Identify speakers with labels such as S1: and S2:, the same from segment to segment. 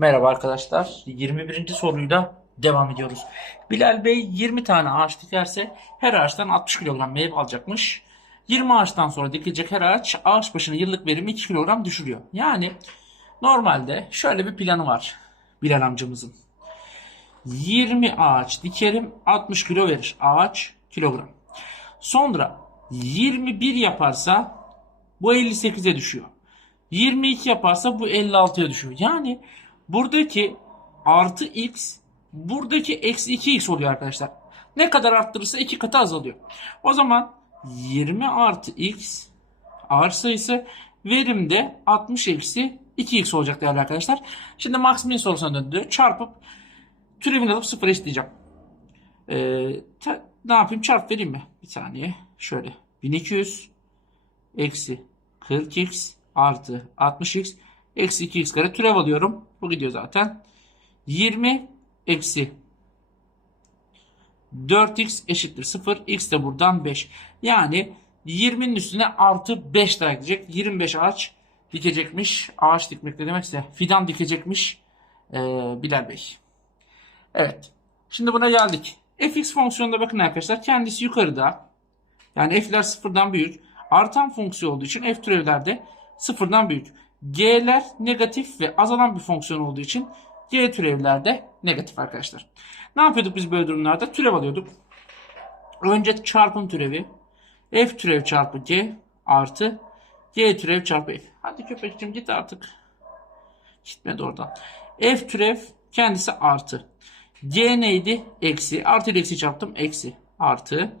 S1: Merhaba arkadaşlar. 21. soruyla devam ediyoruz. Bilal Bey 20 tane ağaç dikerse her ağaçtan 60 kilogram meyve alacakmış. 20 ağaçtan sonra dikilecek her ağaç ağaç başına yıllık verimi 2 kilogram düşürüyor. Yani normalde şöyle bir planı var Bilal amcamızın. 20 ağaç dikerim 60 kilo verir ağaç kilogram. Sonra 21 yaparsa bu 58'e düşüyor. 22 yaparsa bu 56'ya düşüyor. Yani buradaki artı x buradaki eksi 2x oluyor arkadaşlar. Ne kadar arttırırsa 2 katı azalıyor. O zaman 20 artı x ağaç sayısı verimde 60 eksi 2x olacak değerli arkadaşlar. Şimdi max min sorusuna döndü. Çarpıp türevini alıp sıfır eşitleyeceğim. Ee, ne yapayım çarp vereyim mi? Bir saniye. Şöyle 1200 eksi 40x artı 60x eksi 2x kare türev alıyorum. Bu gidiyor zaten. 20 eksi 4x eşittir 0. x de buradan 5. Yani 20'nin üstüne artı 5 daha gidecek. 25 ağaç dikecekmiş. Ağaç dikmek ne demekse fidan dikecekmiş ee, Bilal Bey. Evet. Şimdi buna geldik. fx fonksiyonunda bakın arkadaşlar kendisi yukarıda. Yani f'ler sıfırdan büyük. Artan fonksiyon olduğu için f türevlerde sıfırdan büyük. G'ler negatif ve azalan bir fonksiyon olduğu için G türevlerde negatif arkadaşlar. Ne yapıyorduk biz böyle durumlarda? Türev alıyorduk. Önce çarpım türevi. F türev çarpı G artı G türev çarpı F. Hadi köpekçim git artık. Gitmedi oradan. F türev kendisi artı. G neydi? Eksi. Artı ile eksi çarptım. Eksi. Artı.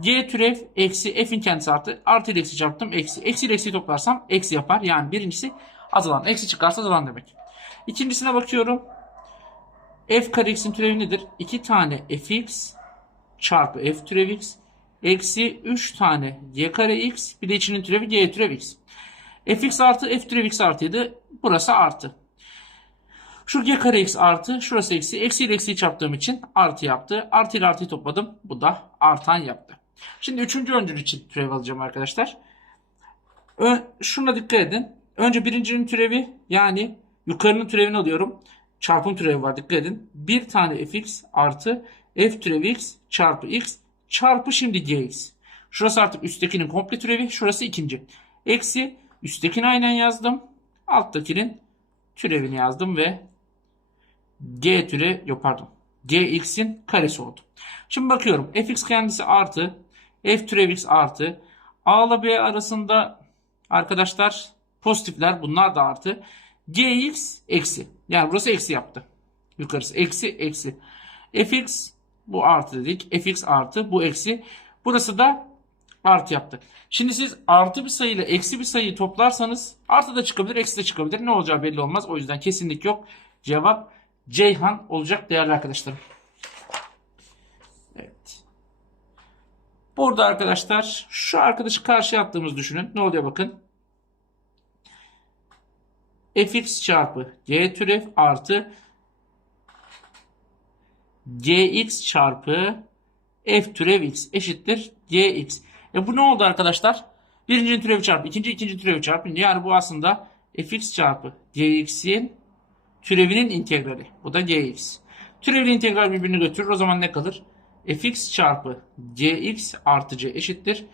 S1: G türev eksi. F'in kendisi artı. Artı ile eksi çarptım. Eksi. Eksi ile eksi toplarsam eksi yapar. Yani birincisi azalan. Eksi çıkarsa azalan demek. İkincisine bakıyorum. F kare x'in türevi nedir? 2 tane fx çarpı f türev x eksi 3 tane y kare x bir de içinin türevi g türev x. fx artı f türev x artıydı. Burası artı. Şu g kare x artı şurası eksi. Eksi ile eksiyi çarptığım için artı yaptı. Artı ile artıyı topladım. Bu da artan yaptı. Şimdi üçüncü öncül için türev alacağım arkadaşlar. Ö şuna dikkat edin. Önce birincinin türevi yani yukarının türevini alıyorum. Çarpım türevi var dikkat edin. Bir tane fx artı f türevi x çarpı x çarpı şimdi gx. Şurası artık üsttekinin komple türevi. Şurası ikinci. Eksi üsttekini aynen yazdım. Alttakinin türevini yazdım ve g türe yok pardon gx'in karesi oldu. Şimdi bakıyorum fx kendisi artı f türev x artı a ile b arasında arkadaşlar pozitifler bunlar da artı gx eksi yani burası eksi yaptı. Yukarısı eksi eksi fx bu artı dedik fx artı bu eksi burası da artı yaptı. Şimdi siz artı bir sayı ile eksi bir sayıyı toplarsanız artı da çıkabilir eksi de çıkabilir. Ne olacağı belli olmaz. O yüzden kesinlik yok. Cevap Ceyhan olacak değerli arkadaşlarım. Evet. Burada arkadaşlar şu arkadaşı karşıya attığımız düşünün. Ne oluyor bakın. fx çarpı g türev artı gx çarpı f türev x eşittir gx. E bu ne oldu arkadaşlar? Birincinin türevi çarpı ikinci, ikinci türevi çarpı. Yani bu aslında fx çarpı gx'in türevinin integrali. Bu da gx. Türevli integral birbirini götürür. O zaman ne kalır? fx çarpı gx artı c eşittir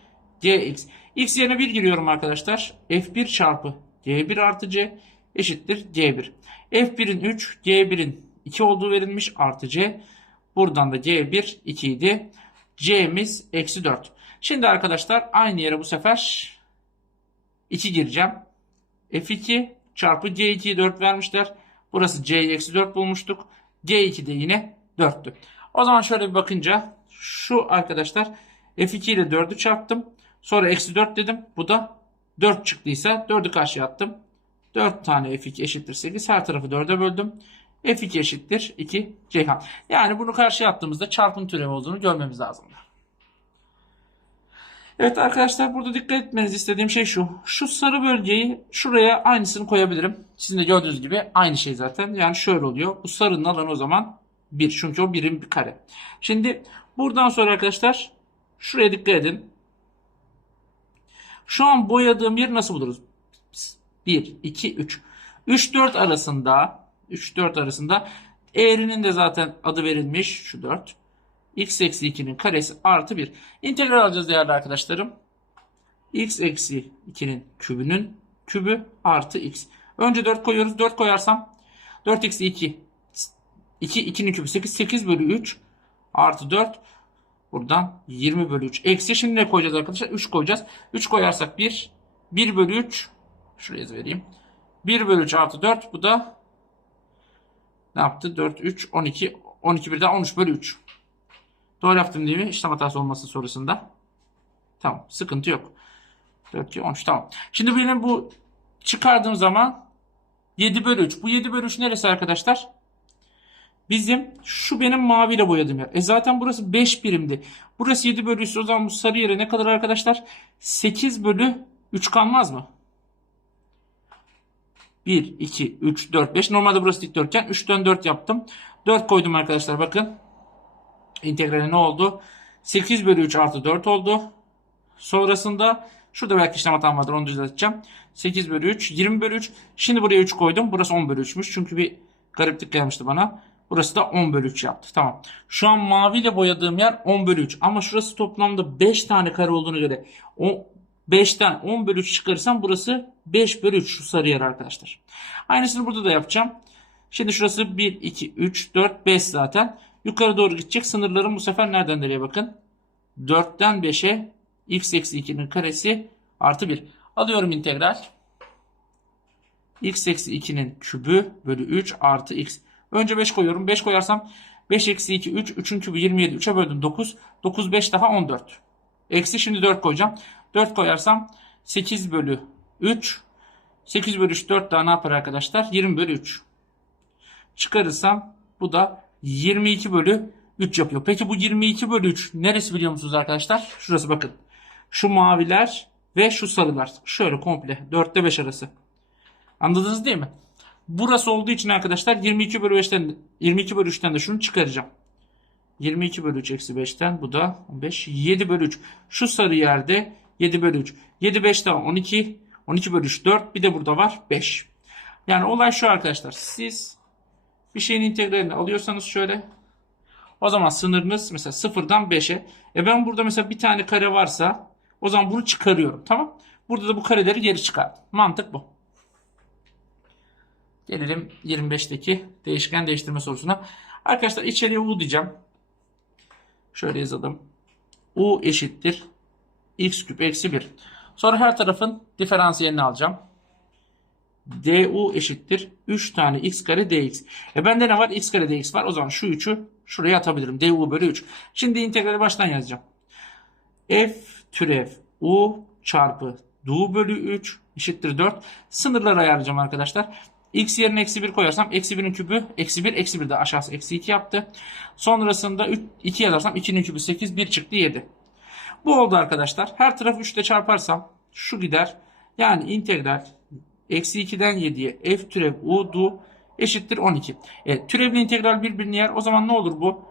S1: gx. x yerine 1 giriyorum arkadaşlar. f1 çarpı g1 artı c eşittir g1. f1'in 3, g1'in 2 olduğu verilmiş artı c. Buradan da g1 2 idi. c'miz eksi 4. Şimdi arkadaşlar aynı yere bu sefer 2 gireceğim. f2 çarpı c2'yi 4 vermişler. Burası c'yi eksi 4 bulmuştuk. c2 de yine 4'tü. O zaman şöyle bir bakınca şu arkadaşlar f2 ile 4'ü çarptım. Sonra eksi 4 dedim. Bu da 4 çıktıysa 4'ü karşıya attım. 4 tane f2 eşittir 8. Her tarafı 4'e böldüm. f2 eşittir 2 Ceyhan. Yani bunu karşıya attığımızda çarpım türevi olduğunu görmemiz lazım. Evet arkadaşlar burada dikkat etmenizi istediğim şey şu. Şu sarı bölgeyi şuraya aynısını koyabilirim. Sizin de gördüğünüz gibi aynı şey zaten. Yani şöyle oluyor. Bu sarının alanı o zaman 1. Çünkü o birim bir kare. Şimdi buradan sonra arkadaşlar şuraya dikkat edin. Şu an boyadığım yeri nasıl buluruz? 1, 2, 3. 3, 4 arasında 3 4 arasında. Eğrinin de zaten adı verilmiş şu 4. x eksi 2'nin karesi artı 1. İntegral alacağız değerli arkadaşlarım. x eksi 2'nin kübünün kübü artı x. Önce 4 koyuyoruz. 4 koyarsam 4 eksi 2 2 2'nin kübü 8 8 bölü 3 artı 4 buradan 20 bölü 3 eksi. Şimdi ne koyacağız arkadaşlar? 3 koyacağız. 3 koyarsak 1 1 bölü 3 şuraya vereyim. 1 bölü 3 artı 4 bu da ne yaptı? 4 3 12 12 birden 13 bölü 3 doğru yaptım değil mi işlem hatası olması sorusunda tamam sıkıntı yok 4 2 13 tamam şimdi benim bu çıkardığım zaman 7 bölü 3 bu 7 bölü 3 neresi arkadaşlar Bizim şu benim maviyle boyadığım yer. E zaten burası 5 birimdi. Burası 7 bölü 3 o zaman bu sarı yere ne kadar arkadaşlar? 8 bölü 3 kalmaz mı? 1, 2, 3, 4, 5. Normalde burası dikdörtgen. 3'ten 4 yaptım. 4 koydum arkadaşlar bakın. İntegrali ne oldu? 8 bölü 3 artı 4 oldu. Sonrasında şurada belki işlem hatam vardır onu düzelteceğim. 8 bölü 3, 20 bölü 3. Şimdi buraya 3 koydum. Burası 10 bölü 3'müş. Çünkü bir gariplik gelmişti bana. Burası da 10 bölü 3 yaptı. Tamam. Şu an maviyle boyadığım yer 10 bölü 3. Ama şurası toplamda 5 tane kare olduğuna göre o 5'ten 10 bölü 3 çıkarırsam burası 5 bölü 3 şu sarı yer arkadaşlar. Aynısını burada da yapacağım. Şimdi şurası 1, 2, 3, 4, 5 zaten. Yukarı doğru gidecek. Sınırlarım bu sefer nereden nereye bakın. 4'ten 5'e x eksi 2'nin karesi artı 1. Alıyorum integral. x eksi 2'nin kübü bölü 3 artı x. Önce 5 koyuyorum. 5 koyarsam 5 eksi 2 3. 3'ün kübü 27. 3'e böldüm 9. 9 5 daha 14. Eksi şimdi 4 koyacağım. 4 koyarsam 8 bölü 3. 8 bölü 3 4 daha ne yapar arkadaşlar? 20 bölü 3. Çıkarırsam bu da 22 bölü 3 yapıyor. Peki bu 22 bölü 3 neresi biliyor musunuz arkadaşlar? Şurası bakın. Şu maviler ve şu sarılar. Şöyle komple 4'te 5 arası. Anladınız değil mi? Burası olduğu için arkadaşlar 22 bölü 5'ten 22 bölü 3'ten de şunu çıkaracağım. 22 bölü 3 eksi 5'ten bu da 15. 7 bölü 3. Şu sarı yerde 7 bölü 3. 7 5 daha 12. 12 bölü 3 4. Bir de burada var 5. Yani olay şu arkadaşlar. Siz bir şeyin integralini alıyorsanız şöyle. O zaman sınırınız mesela 0'dan 5'e. E ben burada mesela bir tane kare varsa o zaman bunu çıkarıyorum. Tamam. Burada da bu kareleri geri çıkardım. Mantık bu. Gelelim 25'teki değişken değiştirme sorusuna. Arkadaşlar içeriye u diyeceğim. Şöyle yazalım. u eşittir x küp eksi 1. Sonra her tarafın diferansiyelini alacağım. Du eşittir 3 tane x kare dx. E bende ne var? x kare dx var. O zaman şu 3'ü şuraya atabilirim. du bölü 3. Şimdi integrali baştan yazacağım. f türev u çarpı du bölü 3 eşittir 4. Sınırları ayarlayacağım arkadaşlar. X yerine eksi 1 koyarsam eksi 1'in kübü eksi 1 eksi 1 de aşağısı eksi 2 yaptı. Sonrasında 3, 2 yazarsam 2'nin kübü 8 1 çıktı 7. Bu oldu arkadaşlar. Her tarafı 3 ile çarparsam şu gider. Yani integral eksi 2'den 7'ye f türev u du eşittir 12. E, türevli integral birbirini yer. O zaman ne olur bu?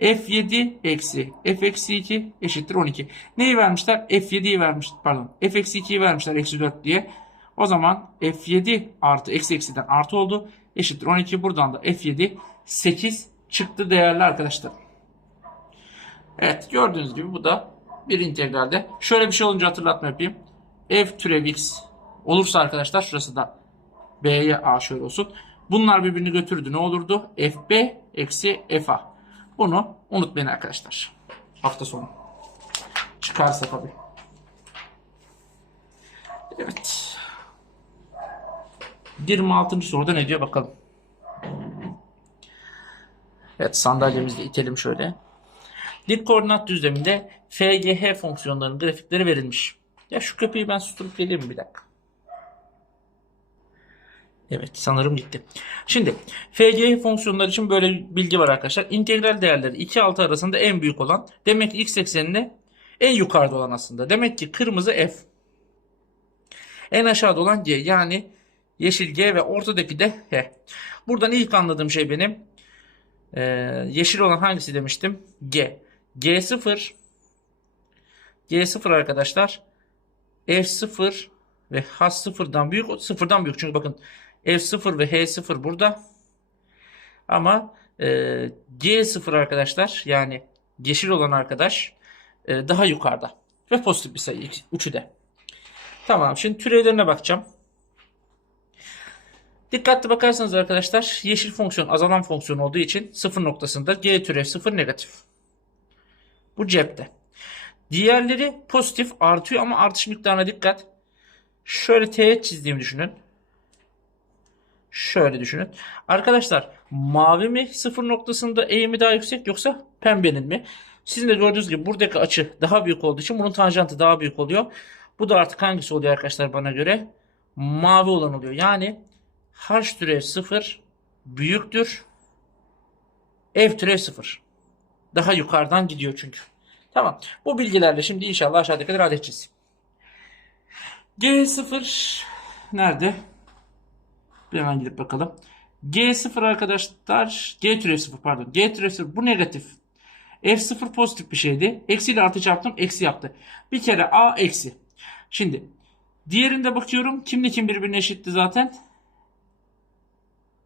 S1: f7 eksi f eksi 2 eşittir 12. Neyi vermişler? f7'yi vermiş pardon. f eksi 2'yi vermişler eksi 4 diye. O zaman F7 artı eksi eksiden artı oldu. Eşittir 12. Buradan da F7 8 çıktı değerli arkadaşlar. Evet gördüğünüz gibi bu da bir integralde. Şöyle bir şey olunca hatırlatma yapayım. F türev x olursa arkadaşlar şurası da B'ye A şöyle olsun. Bunlar birbirini götürdü. Ne olurdu? FB eksi FA. Bunu unutmayın arkadaşlar. Hafta sonu. Çıkarsa tabii. Evet. 26. soruda ne diyor bakalım. Evet sandalyemizi de itelim şöyle. Dik koordinat düzleminde FGH fonksiyonlarının grafikleri verilmiş. Ya şu köpeği ben susturup geleyim bir dakika. Evet sanırım gitti. Şimdi FGH fonksiyonları için böyle bilgi var arkadaşlar. İntegral değerleri 2 6 arasında en büyük olan demek ki x ekseninde en yukarıda olan aslında. Demek ki kırmızı f. En aşağıda olan g yani Yeşil G ve ortadaki de H. Buradan ilk anladığım şey benim e, yeşil olan hangisi demiştim? G. G0 G0 arkadaşlar F0 ve H0'dan büyük sıfırdan büyük. Çünkü bakın F0 ve H0 burada. Ama e, G0 arkadaşlar yani yeşil olan arkadaş e, daha yukarıda. Ve pozitif bir sayı. Üçü de. Tamam. Şimdi türevlerine bakacağım. Dikkatli bakarsanız arkadaşlar yeşil fonksiyon azalan fonksiyon olduğu için sıfır noktasında G türev sıfır negatif. Bu cepte. Diğerleri pozitif artıyor ama artış miktarına dikkat. Şöyle teğet çizdiğimi düşünün. Şöyle düşünün. Arkadaşlar mavi mi sıfır noktasında eğimi daha yüksek yoksa pembenin mi? Sizin de gördüğünüz gibi buradaki açı daha büyük olduğu için bunun tanjantı daha büyük oluyor. Bu da artık hangisi oluyor arkadaşlar bana göre? Mavi olan oluyor. Yani h türev 0 büyüktür. F türev 0. Daha yukarıdan gidiyor çünkü. Tamam. Bu bilgilerle şimdi inşallah aşağıdakileri halledeceğiz. G0 nerede? Bir hemen gidip bakalım. G0 arkadaşlar G türev 0 pardon. G türev 0 bu negatif. F0 pozitif bir şeydi. Eksi ile artı çarptım. Eksi yaptı. Bir kere A eksi. Şimdi diğerinde bakıyorum. Kimle kim birbirine eşitti zaten?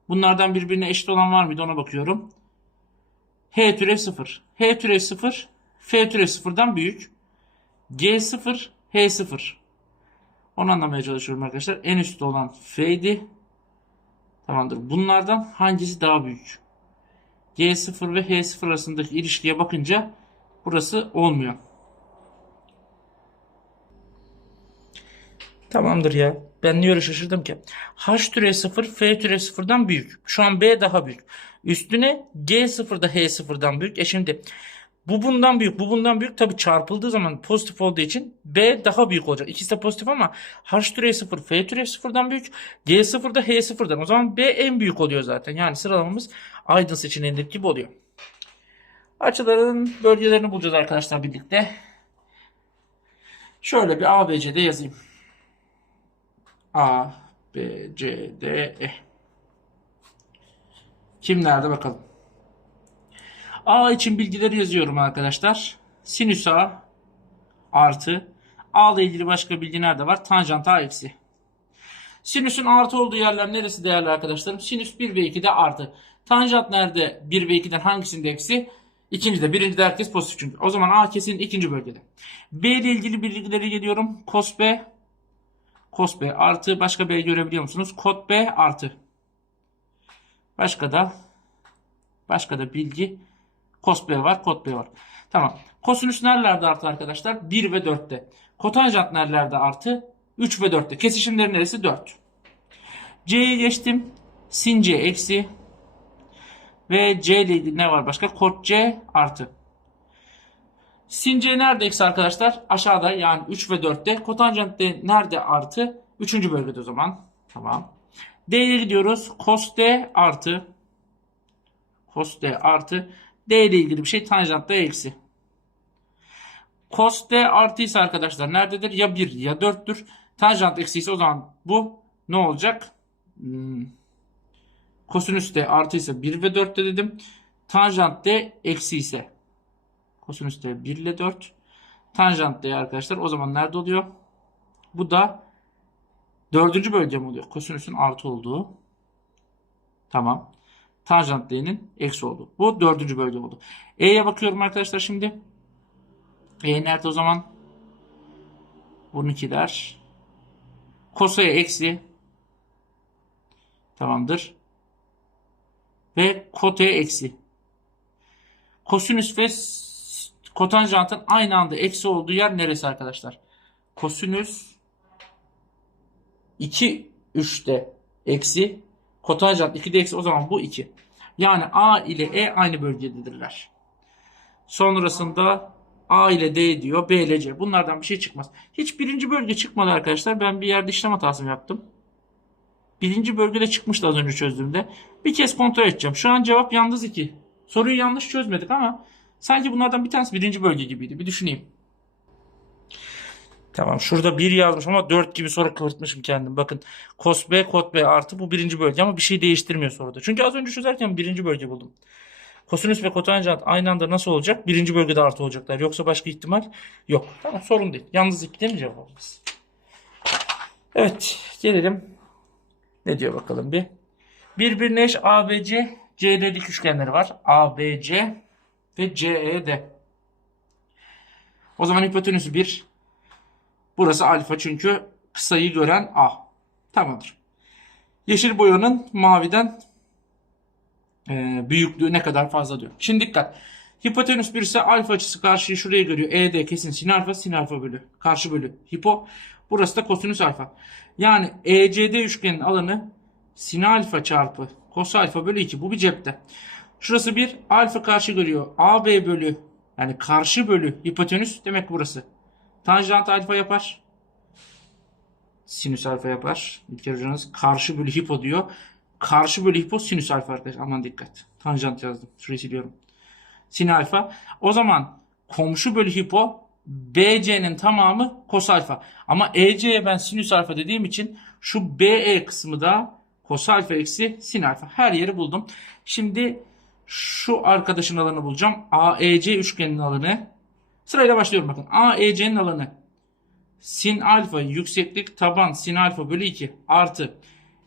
S1: Bunlardan birbirine eşit olan var mıydı ona bakıyorum. H türev 0. H türev 0 F türev 0'dan büyük. G0 H0. Onu anlamaya çalışıyorum arkadaşlar. En üstte olan F'ydi. Tamamdır. Bunlardan hangisi daha büyük? G0 ve H0 arasındaki ilişkiye bakınca burası olmuyor. Tamamdır ya. Ben niye öyle şaşırdım ki? H türev 0 F türev 0'dan büyük. Şu an B daha büyük. Üstüne G0 da H0'dan büyük. E şimdi bu bundan büyük, bu bundan büyük. Tabii çarpıldığı zaman pozitif olduğu için B daha büyük olacak. İkisi de pozitif ama H türev 0, F türev 0'dan büyük. G0 da H0'dan. O zaman B en büyük oluyor zaten. Yani sıralamamız Aydın seçeneğindeki gibi oluyor. Açıların bölgelerini bulacağız arkadaşlar birlikte. Şöyle bir ABC'de yazayım. A, B, C, D, E. Kim nerede bakalım. A için bilgileri yazıyorum arkadaşlar. Sinüs A artı A ile ilgili başka bilgi nerede var? Tanjant A eksi. Sinüsün artı olduğu yerler neresi değerli arkadaşlarım? Sinüs 1 ve 2'de artı. Tanjant nerede 1 ve 2'den hangisinde eksi? İkincide. Birincide herkes pozitif çünkü. O zaman A kesin ikinci bölgede. B ile ilgili bilgileri geliyorum. Cos B. Cos B artı. Başka B görebiliyor musunuz? Kot B artı. Başka da başka da bilgi Cos B var, kot B var. Tamam. Kosinüs nerelerde artı arkadaşlar? 1 ve 4'te. Kotanjant nerelerde artı? 3 ve 4'te. Kesişimlerin neresi? 4. C'ye geçtim. Sin C eksi. Ve C ile ne var başka? Kot C artı. Sin C nerede eksi arkadaşlar? Aşağıda yani 3 ve 4'te. Kotanjant D nerede artı? 3. bölgede o zaman. Tamam. D'ye gidiyoruz. Cos D artı. Cos D artı. D ile ilgili bir şey tanjant D eksi. Cos D artıysa arkadaşlar nerededir? Ya 1 ya 4'tür. Tanjant eksi ise o zaman bu ne olacak? Hmm. Kosinüs D artıysa 1 ve 4'te dedim. Tanjant D eksi ise kosinüs D 1 ile 4. Tanjant D arkadaşlar o zaman nerede oluyor? Bu da dördüncü bölge mi oluyor? Kosinüsün artı olduğu. Tamam. Tanjant D'nin eksi olduğu. Bu dördüncü bölge oldu. E'ye bakıyorum arkadaşlar şimdi. E nerede o zaman? Bununkiler. Kosa'ya eksi. Tamamdır. Ve kota'ya eksi. Kosinüs ve kotanjantın aynı anda eksi olduğu yer neresi arkadaşlar? Kosinüs 2 3'te eksi kotanjant 2'de eksi o zaman bu 2. Yani A ile E aynı bölgededirler. Sonrasında A ile D diyor. B ile C. Bunlardan bir şey çıkmaz. Hiç birinci bölge çıkmadı arkadaşlar. Ben bir yerde işlem hatası yaptım? Birinci bölgede çıkmıştı az önce çözdüğümde. Bir kez kontrol edeceğim. Şu an cevap yalnız 2. Soruyu yanlış çözmedik ama sanki bunlardan bir tanesi birinci bölge gibiydi. Bir düşüneyim. Tamam şurada 1 yazmış ama 4 gibi soru kıvırtmışım kendim. Bakın cos B, kot B artı bu birinci bölge ama bir şey değiştirmiyor soruda. Çünkü az önce çözerken birinci bölge buldum. Kosinüs ve kotanjant aynı anda nasıl olacak? Birinci bölgede artı olacaklar. Yoksa başka ihtimal yok. Tamam sorun değil. Yalnız iki değil mi cevabımız? Evet gelelim. Ne diyor bakalım bir. Birbirine eş ABC CD'lik üçgenleri var. ABC ve CED. O zaman hipotenüsü 1. Burası alfa çünkü kısayı gören A. Tamamdır. Yeşil boyanın maviden e, büyüklüğü ne kadar fazla diyor. Şimdi dikkat. Hipotenüs 1 ise alfa açısı karşıyı şuraya görüyor. ED kesin sin alfa sin alfa bölü. Karşı bölü. Hipo. Burası da kosinüs alfa. Yani ECD üçgenin alanı sin alfa çarpı kos alfa bölü 2. Bu bir cepte. Şurası 1. Alfa karşı görüyor. AB bölü yani karşı bölü hipotenüs demek burası. Tanjant alfa yapar. Sinüs alfa yapar. İlker hocanız karşı bölü hipo diyor. Karşı bölü hipo sinüs alfa arkadaşlar. Aman dikkat. Tanjant yazdım. Şurayı siliyorum. Sin alfa. O zaman komşu bölü hipo BC'nin tamamı kos alfa. Ama EC'ye ben sinüs alfa dediğim için şu BE kısmı da kos alfa eksi sin alfa. Her yeri buldum. Şimdi şu arkadaşın alanı bulacağım. AEC üçgenin alanı. Sırayla başlıyorum bakın. AEC'nin alanı sin alfa yükseklik taban sin alfa bölü 2 artı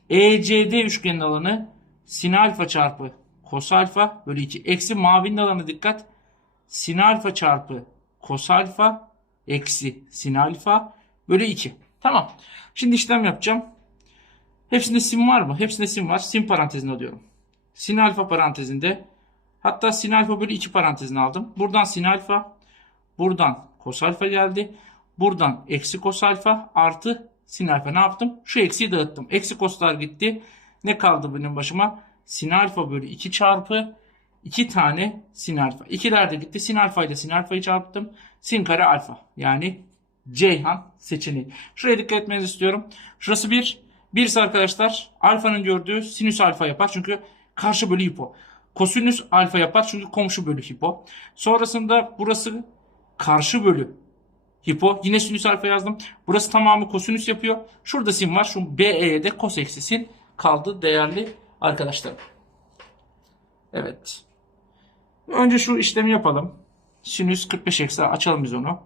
S1: ECD üçgenin alanı sin alfa çarpı kos alfa bölü 2 eksi mavinin alanı dikkat sin alfa çarpı kos alfa eksi sin alfa bölü 2. Tamam. Şimdi işlem yapacağım. Hepsinde sin var mı? Hepsinde sin var. Sin parantezine alıyorum. Sin alfa parantezinde hatta sin alfa bölü 2 parantezine aldım. Buradan sin alfa buradan kos alfa geldi. Buradan eksi kos alfa artı sin alfa ne yaptım? Şu eksiyi dağıttım. Eksi koslar gitti. Ne kaldı benim başıma? Sin alfa bölü 2 çarpı 2 tane sin alfa. İkiler de gitti. Sin alfa ile sin alfayı çarptım. Sin kare alfa. Yani Ceyhan seçeneği. Şuraya dikkat etmenizi istiyorum. Şurası 1. 1 ise arkadaşlar alfanın gördüğü sinüs alfa yapar. Çünkü karşı bölü hipo. Kosinüs alfa yapar. Çünkü komşu bölü hipo. Sonrasında burası karşı bölü hipo. Yine sinüs alfa yazdım. Burası tamamı kosinüs yapıyor. Şurada sin var. Şu BE'ye de kos eksi sin kaldı değerli arkadaşlarım. Evet. Önce şu işlemi yapalım. Sinüs 45 eksi açalım biz onu.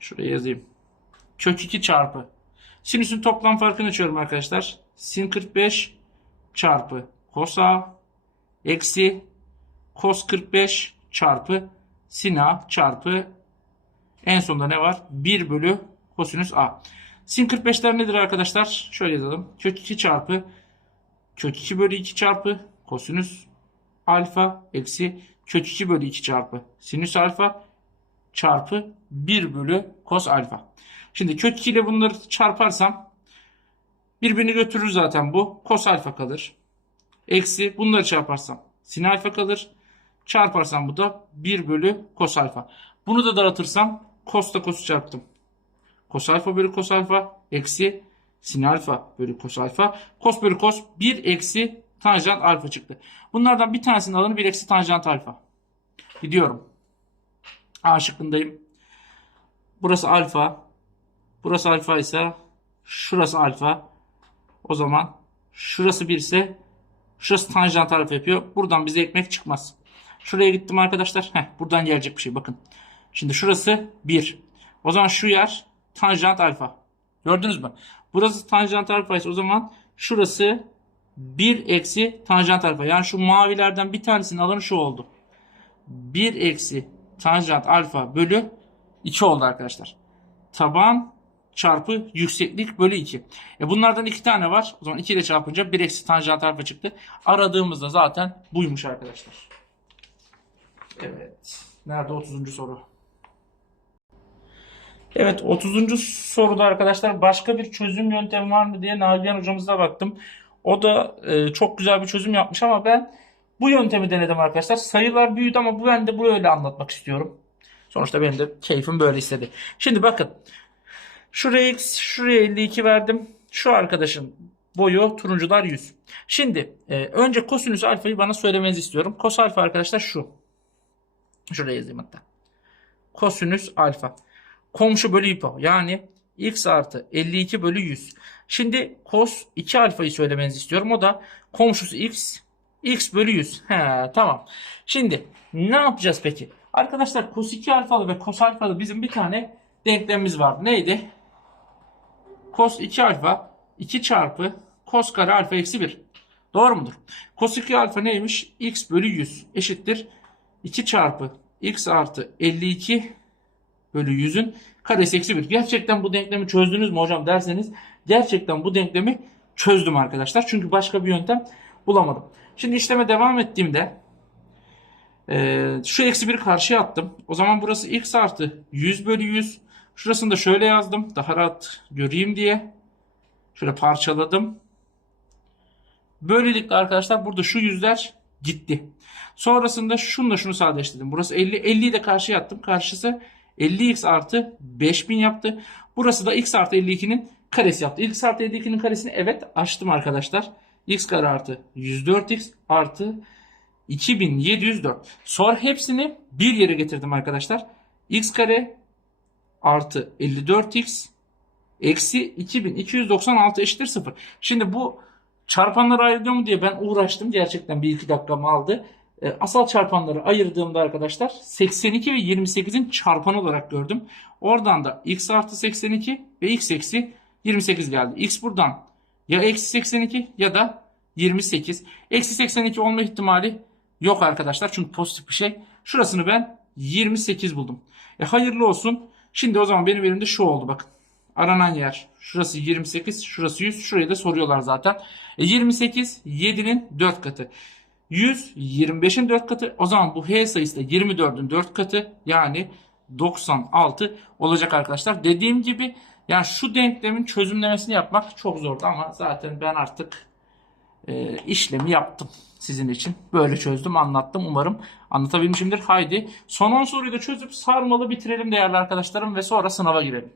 S1: Şuraya yazayım. Kök 2 çarpı. Sinüsün toplam farkını açıyorum arkadaşlar. Sin 45 çarpı kos A eksi kos 45 çarpı sin A çarpı en sonunda ne var? 1 bölü kosinüs A. Sin 45'ler nedir arkadaşlar? Şöyle yazalım. Kök 2 çarpı kök 2 bölü 2 çarpı kosinüs alfa eksi kök 2 bölü 2 çarpı sinüs alfa çarpı 1 bölü kos alfa. Şimdi kök 2 ile bunları çarparsam birbirini götürür zaten bu. Kos alfa kalır. Eksi bunları çarparsam sin alfa kalır. Çarparsam bu da 1 bölü kos alfa. Bunu da dağıtırsam cos'ta cos'u çarptım. Kos alfa bölü kos alfa eksi sin alfa bölü kos alfa. Kos bölü kos 1 eksi tanjant alfa çıktı. Bunlardan bir tanesinin alanı 1 eksi tanjant alfa. Gidiyorum. A şıkkındayım. Burası alfa. Burası alfa ise şurası alfa. O zaman şurası 1 ise şurası tanjant alfa yapıyor. Buradan bize ekmek çıkmaz. Şuraya gittim arkadaşlar. Heh, buradan gelecek bir şey bakın. Şimdi şurası 1. O zaman şu yer tanjant alfa. Gördünüz mü? Burası tanjant alfa ise o zaman şurası 1 eksi tanjant alfa. Yani şu mavilerden bir tanesinin alanı şu oldu. 1 eksi tanjant alfa bölü 2 oldu arkadaşlar. Taban çarpı yükseklik bölü 2. E bunlardan iki tane var. O zaman 2 ile çarpınca 1 eksi tanjant alfa çıktı. Aradığımızda zaten buymuş arkadaşlar. Evet. Nerede 30. soru? Evet 30. soruda arkadaşlar başka bir çözüm yöntemi var mı diye Nagihan hocamıza baktım. O da e, çok güzel bir çözüm yapmış ama ben bu yöntemi denedim arkadaşlar. Sayılar büyüdü ama bu ben de böyle anlatmak istiyorum. Sonuçta benim de keyfim böyle istedi. Şimdi bakın. Şuraya x, şuraya 52 verdim. Şu arkadaşın boyu turuncular 100. Şimdi e, önce kosinüs alfayı bana söylemenizi istiyorum. Kos alfa arkadaşlar şu. Şuraya yazayım hatta. Kosinüs alfa. Komşu bölü hipo. Yani x artı 52 bölü 100. Şimdi cos 2 alfayı söylemenizi istiyorum. O da komşusu x. x bölü 100. He, tamam. Şimdi ne yapacağız peki? Arkadaşlar cos 2 alfalı ve cos alfalı bizim bir tane denklemimiz vardı. Neydi? Cos 2 alfa 2 çarpı cos kare alfa eksi 1. Doğru mudur? Cos 2 alfa neymiş? x bölü 100 eşittir 2 çarpı x artı 52 bölü 100'ün karesi eksi 1. Gerçekten bu denklemi çözdünüz mü hocam derseniz gerçekten bu denklemi çözdüm arkadaşlar. Çünkü başka bir yöntem bulamadım. Şimdi işleme devam ettiğimde eee, şu eksi 1'i karşıya attım. O zaman burası x artı 100 bölü 100. Şurasını da şöyle yazdım. Daha rahat göreyim diye. Şöyle parçaladım. Böylelikle arkadaşlar burada şu yüzler gitti. Sonrasında şununla şunu sadeleştirdim. Burası 50. 50'yi de karşıya attım. Karşısı 50x artı 5000 yaptı. Burası da x artı 52'nin karesi yaptı. x artı 52'nin karesini evet açtım arkadaşlar. x kare artı 104x artı 2704. Sonra hepsini bir yere getirdim arkadaşlar. x kare artı 54x eksi 2296 eşittir 0. Şimdi bu çarpanları ayırıyor mu diye ben uğraştım. Gerçekten bir iki dakikamı aldı. E, Asal çarpanları ayırdığımda arkadaşlar 82 ve 28'in çarpanı olarak gördüm. Oradan da x artı 82 ve x eksi 28 geldi. x buradan ya eksi 82 ya da 28. Eksi 82 olma ihtimali yok arkadaşlar. Çünkü pozitif bir şey. Şurasını ben 28 buldum. E hayırlı olsun. Şimdi o zaman benim elimde şu oldu bakın. Aranan yer. Şurası 28, şurası 100. Şurayı da soruyorlar zaten. E 28 7'nin 4 katı. 100 25'in 4 katı. O zaman bu h sayısı da 24'ün 4 katı. Yani 96 olacak arkadaşlar. Dediğim gibi yani şu denklemin çözümlemesini yapmak çok zordu ama zaten ben artık e, işlemi yaptım sizin için. Böyle çözdüm, anlattım. Umarım anlatabilmişimdir. Haydi son 10 soruyu da çözüp sarmalı bitirelim değerli arkadaşlarım ve sonra sınava girelim.